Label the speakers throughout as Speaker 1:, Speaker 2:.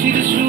Speaker 1: She just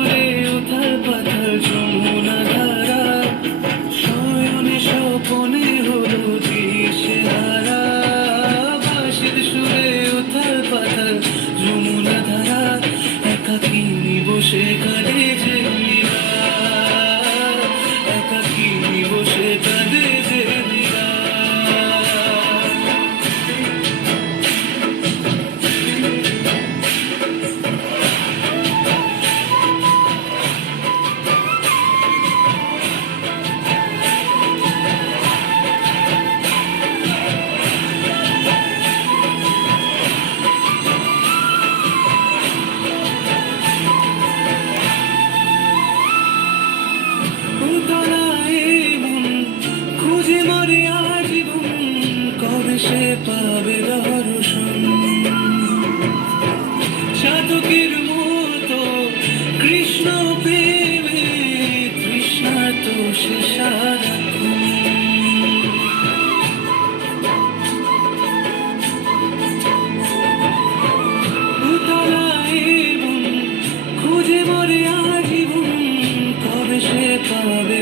Speaker 1: বসে সারা খুঁজে মরে আজীবন কবে সে পাবে